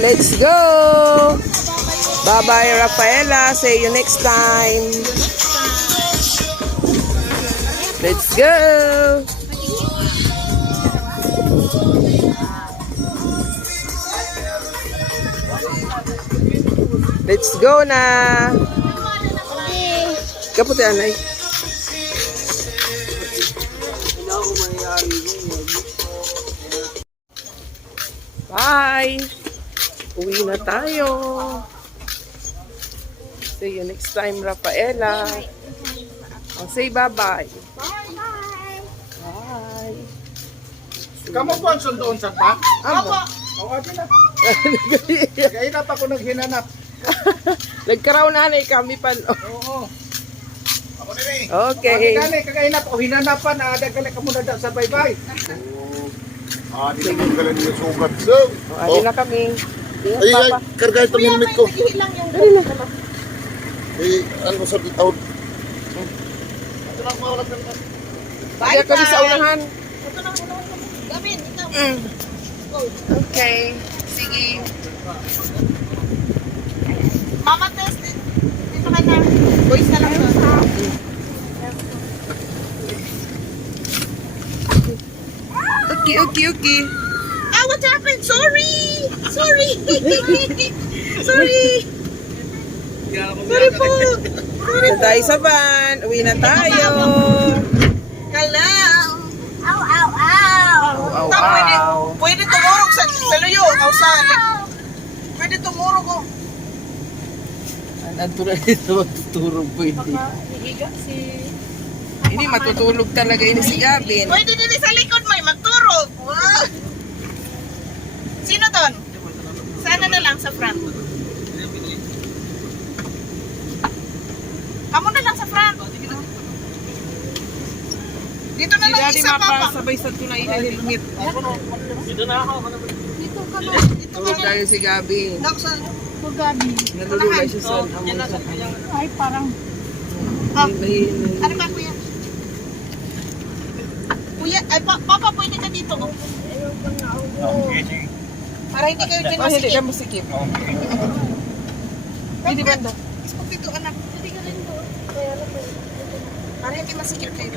Let's go! Bye-bye, Rafaela. See you next time. Let's go! Let's go na! Kaputi, anay. Bye! Uwi na tayo. See you next time, Rafaela. Say bye-bye. Bye-bye. Bye. Kamu po ang sundoon sa pa? Amo. Oo, adi na. Kaya pa ako naghinanap. Nagkaraw-nanay kami pa. Oo. Ako din eh. Okay. Kagainap o hinanapan na dagala ka muna sa baybay. Ah, di naman galing sa sugat. So, Adi na kami. Ingat, ay, Papa. karga itong helmet ko. Dali na. Eh, ano sa bitaw? Kaya kami sa unahan. Gawin, ikaw. Okay. Sige. Mama test. Dito ka na. Voice na lang doon. Okay. Ah, what happened? Sorry. Sorry. Sorry. Sorry po. Na tayo sa van. Uwi na tayo. Hello. Ow, ow, ow. Aw, Pwede tumurog sa luyo. O sa... Pwede tumurog ko. Natural ito matutulog pwede. Hindi matutulog talaga ini si Gavin. Pwede din sa likod mo, magturog. Wow. Sino doon? Sana na lang sa front. Kamu na lang sa front. Dito na Si lang Daddy isa, Papa. mapasabay sa tunay na helmet. Dito ka na. Dito Tulog ka na. tayo si Gavin. Dito sa... Nalululay siya sa amoy sa Ay, parang Ano ba, kuya? Kuya, ay, Papa, pwede ka dito. Oh. Para hindi kayo dyan hindi ka masikip. masikip. Hindi banda. Ispag dito, anak. Para hindi masikip kayo.